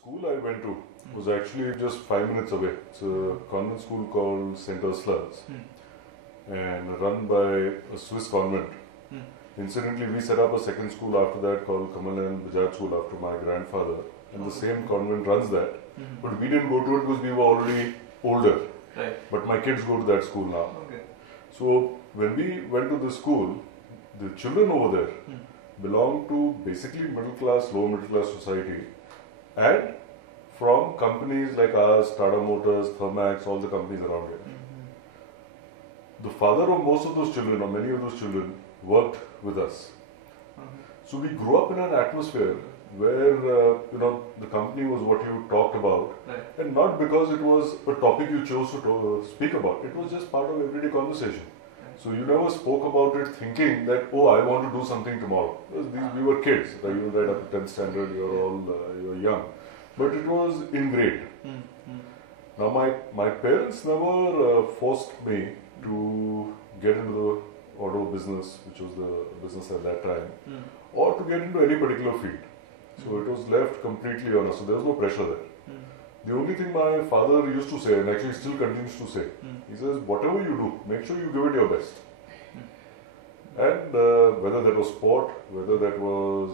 school I went to was actually just 5 minutes away. It's a convent school called St. Ursula's and run by a Swiss convent. Incidentally, we set up a second school after that called Bajaj School after my grandfather, and the same convent runs that. But we didn't go to it because we were already older. Right. But my kids go to that school now. Okay. So when we went to the school, the children over there belong to basically middle class, lower middle class society, and from companies like ours, Tata Motors, Thermax, all the companies around here. The father of most of those children, or many of those children, worked with us. So we grew up in an atmosphere where the company was what you talked about, and not because it was a topic you chose to speak about. It was just part of everyday conversation. So you never spoke about it thinking that, oh, I want to do something tomorrow. Because we were kids, right? You were right up to 10th standard, you're young. But it was ingrained. Now my parents never forced me to get into the auto business, which was the business at that time, or to get into any particular field. So it was left completely on us. So there was no pressure there. The only thing my father used to say, and actually still continues to say, he says, whatever you do, make sure you give it your best. And whether that was sport, whether that was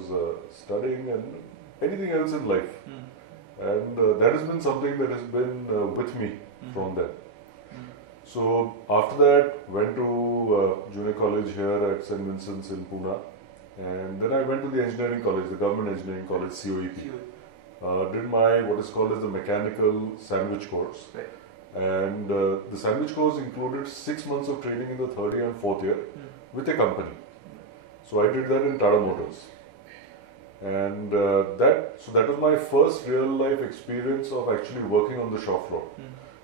studying, and anything else in life. And that has been something that has been with me from then. So after that, went to junior college here at St. Vincent's in Pune. And then I went to the engineering college, the government engineering college, COEP. Did my what is called as the mechanical sandwich course. And the sandwich course included 6 months of training in the third year and fourth year with a company. So I did that in Tata Motors. And that was my first real life experience of actually working on the shop floor.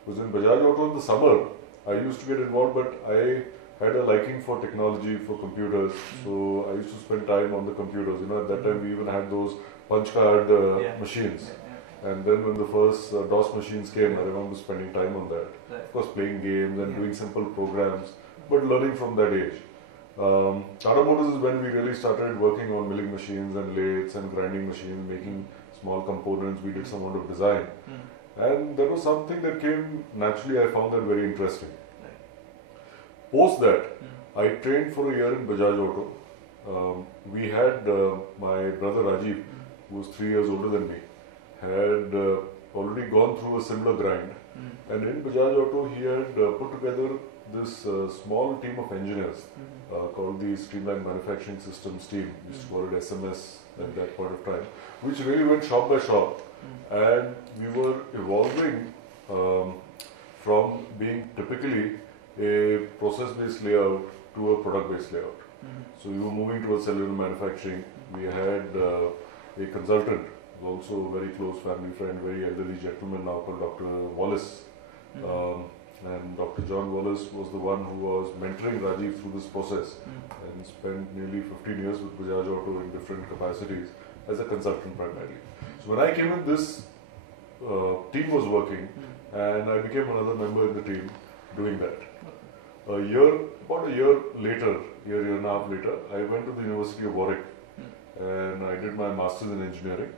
Because in Bajaj Auto in the summer, I used to get involved, but I had a liking for technology, for computers. So I used to spend time on the computers. At that time we even had those punch card machines. And then when the first DOS machines came, I remember spending time on that. Of course, playing games and doing simple programs, but learning from that age. Tata Motors is when we really started working on milling machines and lathes and grinding machines, making small components. We did some amount of design. And that was something that came naturally. I found that very interesting. Post that, I trained for a year in Bajaj Auto. We had my brother Rajiv, who was 3 years older than me, had already gone through a similar grind. And in Bajaj Auto, he had put together this small team of engineers called the Streamline Manufacturing Systems team. We used to call it SMS at that point of time, which really went shop by shop. And we were evolving from being typically a process-based layout to a product-based layout. So we were moving towards cellular manufacturing. We had a consultant, also a very close family friend, very elderly gentleman now called Dr. Wallace. And Dr. John Wallace was the one who was mentoring Rajiv through this process and spent nearly 15 years with Bajaj Auto in different capacities as a consultant primarily. So when I came in, this team was working and I became another member in the team doing that. About a year later, year and a half later, I went to the University of Warwick and I did my Masters in Engineering,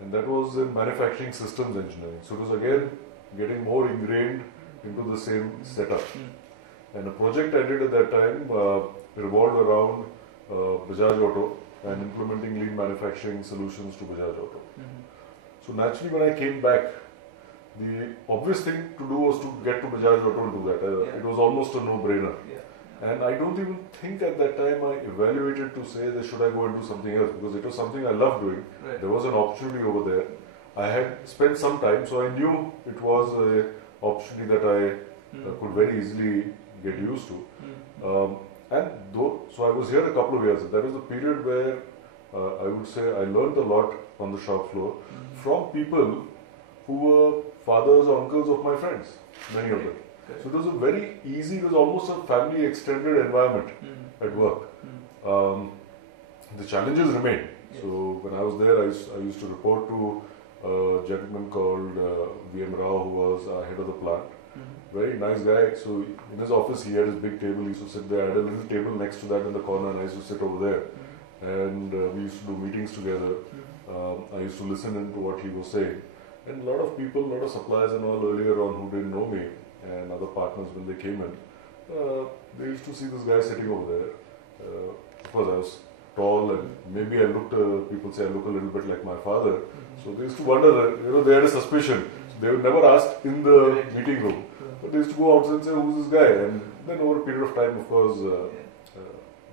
and that was in Manufacturing Systems Engineering. So it was again getting more ingrained into the same setup. And the project I did at that time revolved around Bajaj Auto and implementing lean manufacturing solutions to Bajaj Auto. So naturally when I came back, the obvious thing to do was to get to Bajaj Auto and do that. It was almost a no-brainer. And I don't even think at that time I evaluated to say that should I go and do something else, because it was something I loved doing. There was an opportunity over there. I had spent some time, so I knew it was an opportunity that I could very easily get used to. So I was here a couple of years. That was the period where I would say I learned a lot on the shop floor from people who were fathers or uncles of my friends, many of them. So it was a very easy, it was almost a family extended environment at work. The challenges remained. So when I was there, I used to report to a gentleman called V.M. Rao, who was head of the plant. Very nice guy. So in his office, he had his big table. He used to sit there. I had a little table next to that in the corner, and I used to sit over there. And we used to do meetings together. I used to listen into what he was saying. And a lot of people, a lot of suppliers and all earlier on who didn't know me and other partners when they came in, they used to see this guy sitting over there. Of course, I was tall and maybe I looked, people say I look a little bit like my father. So they used to wonder, they had a suspicion. So they would never ask in the meeting room. But they used to go outside and say, who's this guy? And then over a period of time, of course,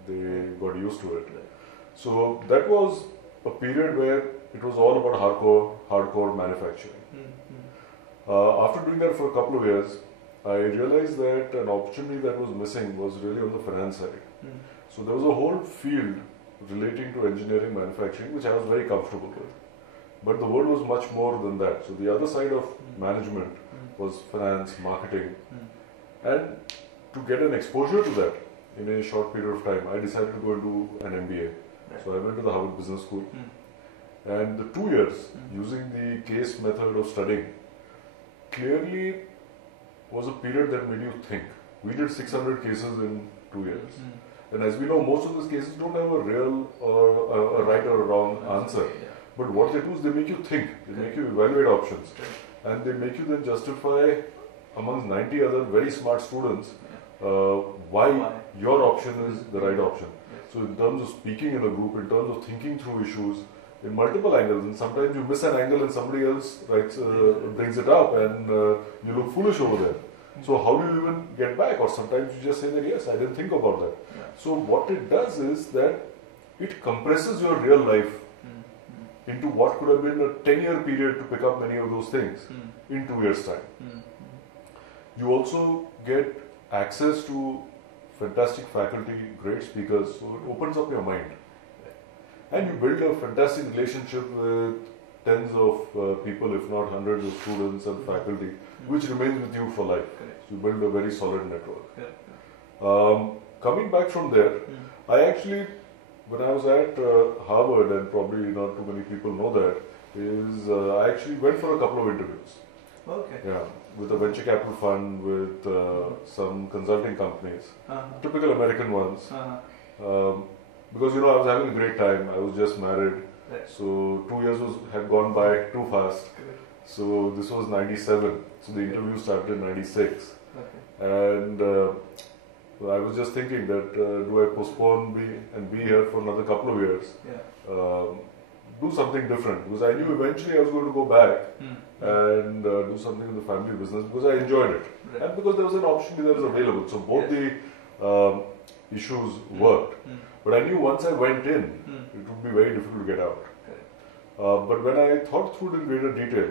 they got used to it. So that was a period where it was all about hardcore manufacturing. After doing that for a couple of years, I realized that an opportunity that was missing was really on the finance side. So there was a whole field relating to engineering manufacturing which I was very comfortable with. But the world was much more than that. So the other side of management was finance, marketing. And to get an exposure to that in a short period of time, I decided to go and do an MBA. So I went to the Harvard Business School. And the 2 years using the case method of studying clearly was a period that made you think. We did 600 cases in 2 years. And as we know, most of those cases don't have a real or a right or a wrong answer. But what they do is they make you think, they make you evaluate options. And they make you then justify amongst 90 other very smart students why your option is the right option. So in terms of speaking in a group, in terms of thinking through issues, in multiple angles, and sometimes you miss an angle and somebody else brings it up and you look foolish over there. So how do you even get back? Or sometimes you just say that, yes, I didn't think about that. So what it does is that it compresses your real life into what could have been a 10-year period to pick up many of those things in 2 years' time. You also get access to fantastic faculty, great speakers, so it opens up your mind. And you build a fantastic relationship with tens of people, if not hundreds of students and faculty, which remains with you for life. So you build a very solid network. Coming back from there, I actually, when I was at Harvard, and probably not too many people know that, is I actually went for a couple of interviews. Yeah, with a venture capital fund, with some consulting companies, typical American ones. Because I was having a great time. I was just married, so 2 years had gone by too fast. So this was 97. So the interview started in 96, and I was just thinking that do I postpone and be here for another couple of years, do something different, because I knew eventually I was going to go back and do something in the family business because I enjoyed it and because there was an opportunity that was available. So both the issues worked. But I knew once I went in, it would be very difficult to get out. But when I thought through it in greater detail,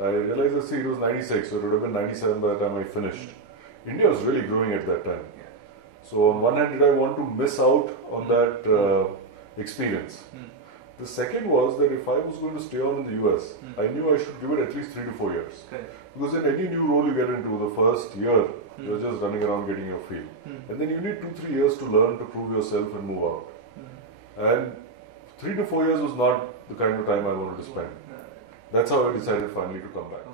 I realized that it was 96, so it would have been 97 by the time I finished. India was really growing at that time. So on one hand, did I want to miss out on that experience? The second was that if I was going to stay on in the US, I knew I should give it at least 3 to 4 years. Because in any new role you get into, the first year, you're just running around getting your feel. And then you need 2-3 years to learn, to prove yourself and move out. And 3 to 4 years was not the kind of time I wanted to spend. That's how I decided finally to come back.